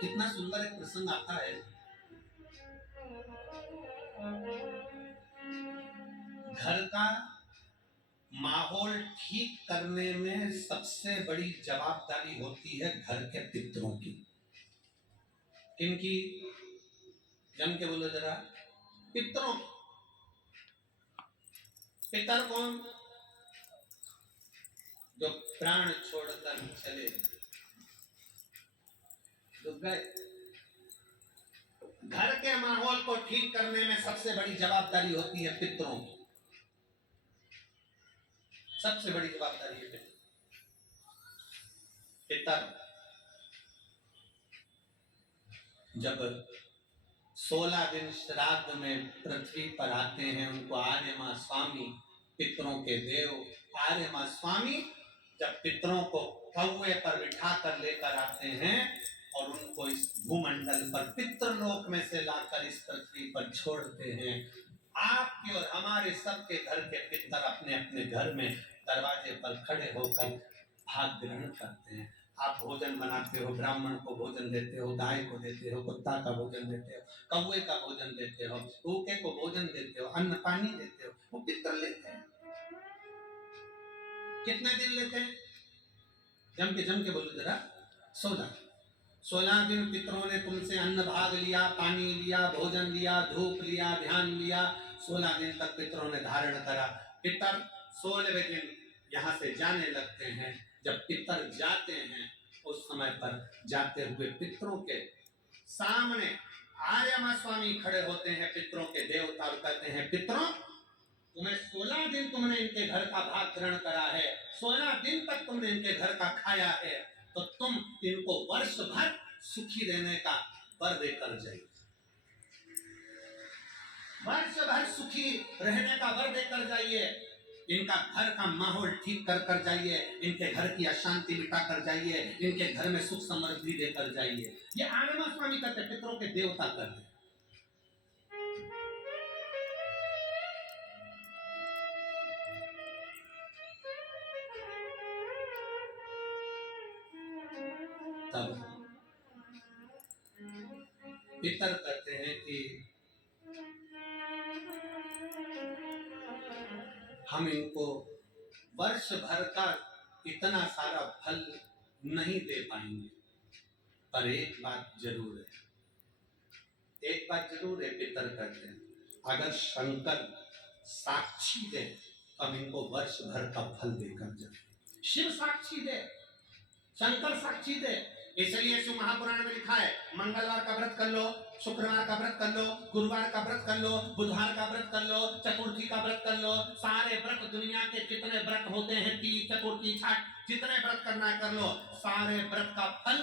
कितना सुंदर एक प्रसंग आता है। घर का माहौल ठीक करने में सबसे बड़ी जवाबदारी होती है घर के पितरों की। किनकी? जम के बोलो जरा। पितरों। पितर कौन? जो प्राण छोड़कर चले गए। घर के माहौल को ठीक करने में सबसे बड़ी जवाबदारी होती है पितरों की। सबसे बड़ी जवाबदारी है पितर। जब 16 दिन श्राद्ध में पृथ्वी पर आते हैं, उनको आर्य मां स्वामी, पितरों के देव आर्य मां स्वामी जब पितरों को कौवे पर बिठा कर लेकर आते हैं और उनको इस भूमंडल पर पितृलोक में से लाकर इस पृथ्वी पर छोड़ते हैं, आपके और हमारे सबके घर के पितर अपने अपने घर में दरवाजे पर खड़े होकर भाग ग्रहण करते हैं। आप भोजन बनाते हो, ब्राह्मण को भोजन देते हो, गाय को देते हो, कुत्ता का भोजन देते हो, कौवे का भोजन देते हो, भूखे को भोजन देते हो, अन्न पानी देते हो, वो पितर लेते हैं। कितने दिन लेते हैं? जम के बोलो जरा। 16 दिन पितरों ने तुमसे अन्न भाग लिया, पानी लिया, भोजन लिया, धूप लिया, ध्यान लिया। 16 दिन तक पितरों ने धारण करा। पितर 16वें दिन यहाँ से जाने लगते हैं। जब पितर जाते हैं उस समय पर जाते हुए पितरों के सामने आर्य मां स्वामी खड़े होते हैं, पितरों के देवता, और कहते हैं पितरों, तुम्हें 16 दिन तुमने इनके घर का भाग ग्रहण करा है, 16 दिन तक तुमने इनके घर का खाया है, तो तुम इनको वर्ष भर सुखी रहने का वर देकर जाइए। वर्ष भर सुखी रहने का वर देकर जाइए। इनका घर का माहौल ठीक कर जाइए, इनके घर की अशांति मिटा कर जाइए, इनके घर में सुख समृद्धि देकर जाइए। ये आर्य मां स्वामी करते, पितरों के देवता करते। तब पितर कहते हैं कि हम इनको वर्ष भर का इतना सारा फल नहीं दे पाएंगे, पर एक बात जरूर है, एक बात जरूर है। पितर कहते हैं अगर शंकर साक्षी दे तो हम इनको वर्ष भर का फल देकर जाए। शिव साक्षी दे, शंकर साक्षी दे। इसलिए शिव महापुराण में लिखा है, मंगलवार का व्रत कर लो, शुक्रवार का व्रत कर लो, गुरुवार का व्रत कर लो, बुधवार का व्रत कर लो, चतुर्थी का व्रत कर लो। सारे व्रत दुनिया के जितने व्रत होते हैं, तीज, चतुर्थी, छठ, जितने व्रत करना है कर लो। सारे व्रत का फल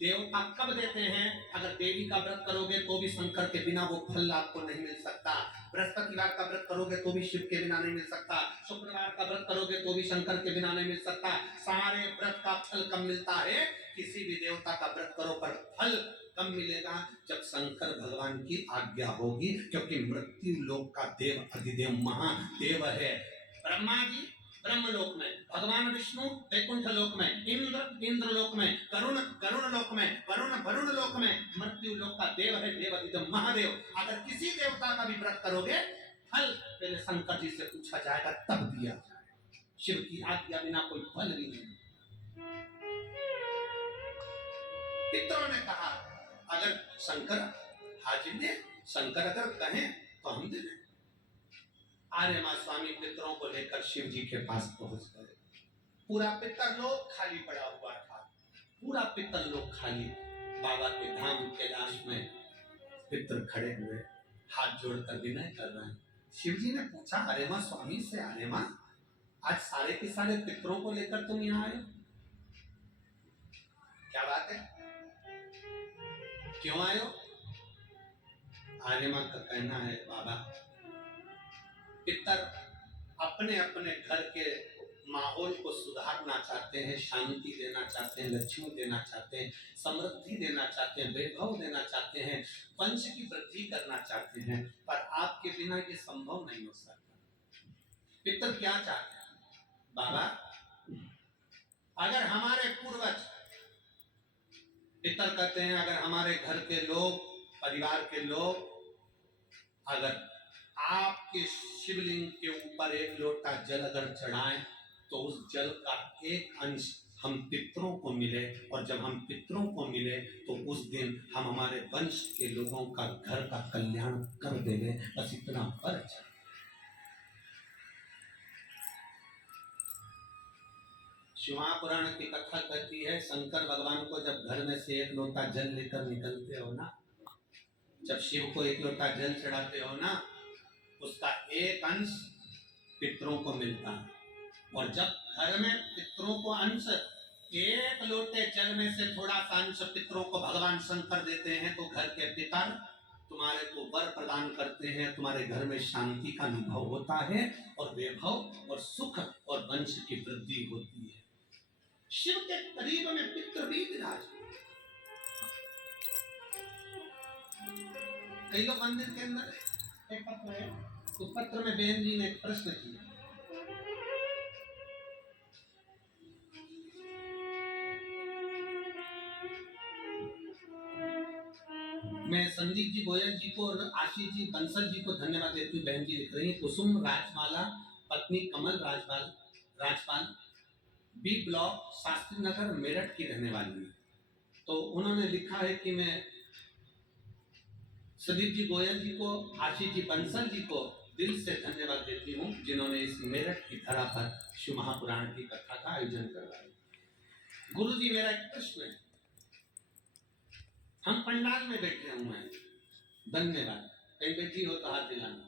देवता कब देते हैं? अगर देवी का व्रत करोगे तो भी शंकर के बिना वो फल आपको नहीं मिल सकता। बृहस्पतिवार का व्रत करोगे तो भी शिव के बिना नहीं मिल सकता। शुक्रवार का व्रत करोगे तो भी शंकर के बिना नहीं मिल सकता। सारे व्रत का फल कब मिलता है? किसी भी देवता का व्रत करो पर फल कब मिलेगा? जब शंकर भगवान की आज्ञा होगी, क्योंकि मृत्यु लोक का देव अधिदेव महादेव है। ब्रह्मा जी ब्रह्मलोक में, भगवान विष्णु वैकुंठ लोक में, इंद्र लोक में, गरुण लोक में, वरुण लोक में, मृत्यु लोक का देव है देव अधिदेव महादेव। अगर किसी देवता का भी व्रत करोगे, फल पहले शंकर जी से पूछा जाएगा तब दिया जाएगा। शिव की आज्ञा बिना कोई फल भी नहीं। पितरों ने कहा अगर शंकर हाजिर दे, शंकर अगर कहें तो हम दे दें। आर्य मां स्वामी पितरों को लेकर शिव जी के पास पहुंच गए। पूरा पितर लोक खाली पड़ा हुआ था, पूरा पितर लोक खाली। बाबा के धाम कैलाश में पितर खड़े हुए, हाथ जोड़कर विनय कर रहे हैं। शिव जी ने पूछा आर्य मां स्वामी से, आर्य मां, आज सारे के सारे पितरों को लेकर तुम यहाँ आए, क्या बात है, क्यों आए हो? आर्य मां का कहना है बाबा, पितर अपने अपने घर के माहौल को सुधारना चाहते हैं, शांति देना चाहते हैं, लक्ष्मी देना चाहते हैं, समृद्धि देना चाहते हैं, वैभव देना चाहते हैं, वंश की वृद्धि करना चाहते हैं, पर आपके बिना ये संभव नहीं हो सकता। पितर क्या चाहते हैं? बाबा, अगर हमारे पूर्वज पितर कहते हैं अगर हमारे घर के लोग, परिवार के लोग अगर आपके शिवलिंग के ऊपर एक लोटा जल अगर चढ़ाएं तो उस जल का एक अंश हम पितरों को मिले, और जब हम पितरों को मिले तो उस दिन हम हमारे वंश के लोगों का घर का कल्याण कर देंगे। बस इतना फर्ज। शिव महापुराण की कथा कहती है शंकर भगवान को जब घर में से एक लोटा जल लेकर निकलते हो ना, जब शिव को एक लोटा जल चढ़ाते हो ना, उसका एक अंश पितरों को मिलता है। और जब घर में पितरों को अंश, एक लोटे जल में से थोड़ा सा अंश पितरों को भगवान शंकर देते हैं, तो घर के पितर तुम्हारे को वर प्रदान करते हैं, तुम्हारे घर में शांति का अनुभव होता है और वैभव और सुख और वंश की वृद्धि होती है। शिव के करीब में पितृ भी विराज। कई लोग मंदिर के अंदर एक पत्र है, उस पत्र में बहन जी ने एक प्रश्न किया। मैं संदीप जी, गोयल जी को और आशीष जी, बंसल जी को धन्यवाद देती हूँ। बहन जी लिख रही है कुसुम राजमाला पत्नी कमल राजपाल बी ब्लॉक शास्त्री नगर मेरठ की रहने वाली है। तो उन्होंने लिखा है कि मैं संदीप जी गोयल जी को, आशीष जी बंसल जी को दिल से धन्यवाद देती हूँ जिन्होंने इस मेरठ की धरा पर शिव महापुराण की कथा का आयोजन करवाया। गुरु जी, मेरा एक प्रश्न है। हम पंडाल में बैठे हुए हैं, धन्यवाद, कहीं बैठी हो तो हाथ दिलाना।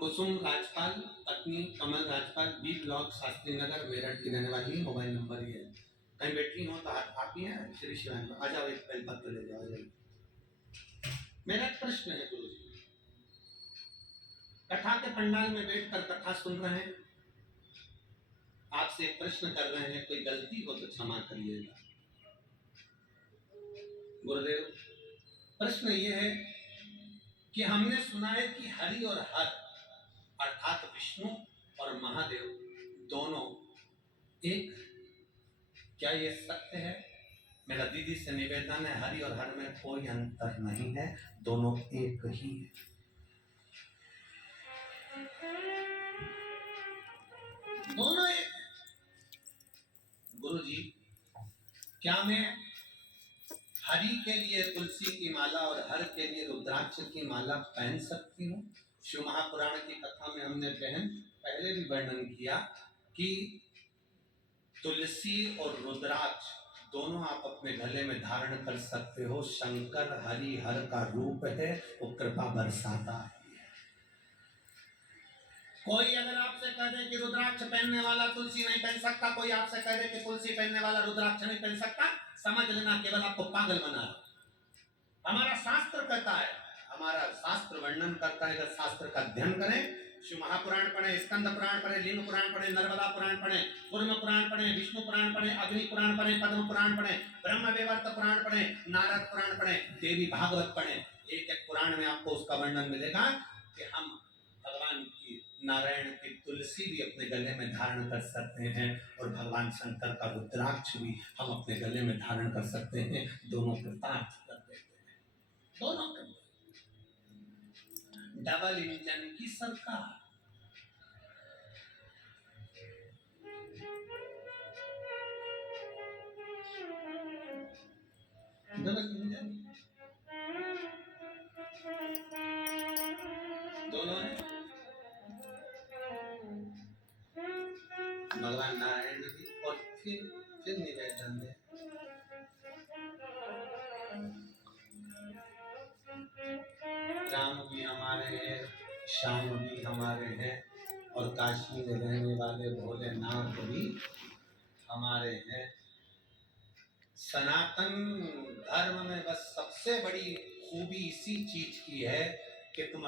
कुसुम राजपाल पत्नी कमल राजपाल बी ब्लॉक शास्त्री नगर मेरठ की रहने वाली है, मोबाइल नंबर ये है। कहीं बैठी हो तो हाथ, आप ही हैं श्री शिवान, आ जाओ, एक पहल पत्र ले जाओ। मेरा प्रश्न है गुरु जी, कथा के पंडाल में बैठकर कथा सुन रहे हैं, आपसे एक प्रश्न कर रहे हैं, कोई गलती हो तो क्षमा करिएगा। गुरुदेव, प्रश्न ये है कि हमने सुना है कि हरि और हर अर्थात विष्णु और महादेव दोनों एक, क्या ये सत्य है? मेरा दीदी से निवेदन है, हरि और हर में कोई अंतर नहीं है, दोनों एक ही है। दोनों एक। गुरु जी, क्या मैं हरि के लिए तुलसी की माला और हर के लिए रुद्राक्ष की माला पहन सकती हूँ? शिव महापुराण की कथा में हमने बहन पहले भी वर्णन किया कि तुलसी और रुद्राक्ष दोनों आप अपने गले में धारण कर सकते हो। शंकर हरि हर का रूप है, वो कृपा बरसाता है। कोई अगर आपसे कह दे कि रुद्राक्ष पहनने वाला तुलसी नहीं पहन सकता, कोई आपसे कह दे कि तुलसी पहनने वाला रुद्राक्ष नहीं पहन सकता, समझ लेना केवल आपको पागल बना रहा। हमारा शास्त्र कहता है, हमारा शास्त्र वर्णन करता है, अगर शास्त्र का अध्ययन करें, शिव महापुराण पढ़े, स्कंद पुराण पढ़े, लिंग पुराण पढ़े, नर्मदा पुराण पढ़े, कूर्म पुराण पढ़े, विष्णु पुराण पढ़े, अग्नि पुराण पढ़े, पद्म पुराण पढ़े, ब्रह्म वैवर्त पुराण पढ़े, नारद पुराण पढ़े, देवी भागवत पढ़े, एक एक पुराण में आपको उसका वर्णन मिलेगा कि हम भगवान की, नारायण की तुलसी भी अपने गले में धारण कर सकते हैं और भगवान शंकर का रुद्राक्ष भी हम अपने गले में धारण कर सकते हैं। दोनों कृतार्थ कर देते हैं, दोनों डबल इंजन की सरकार। डबल इंजन दोनों है। भगवान नारायण जी और फिर निवेदन है, राम भी हमारे हैं, श्याम भी हमारे हैं, और काशी में रहने वाले भोलेनाथ भी हमारे हैं। सनातन धर्म में बस सबसे बड़ी खूबी इसी चीज की है कि तुम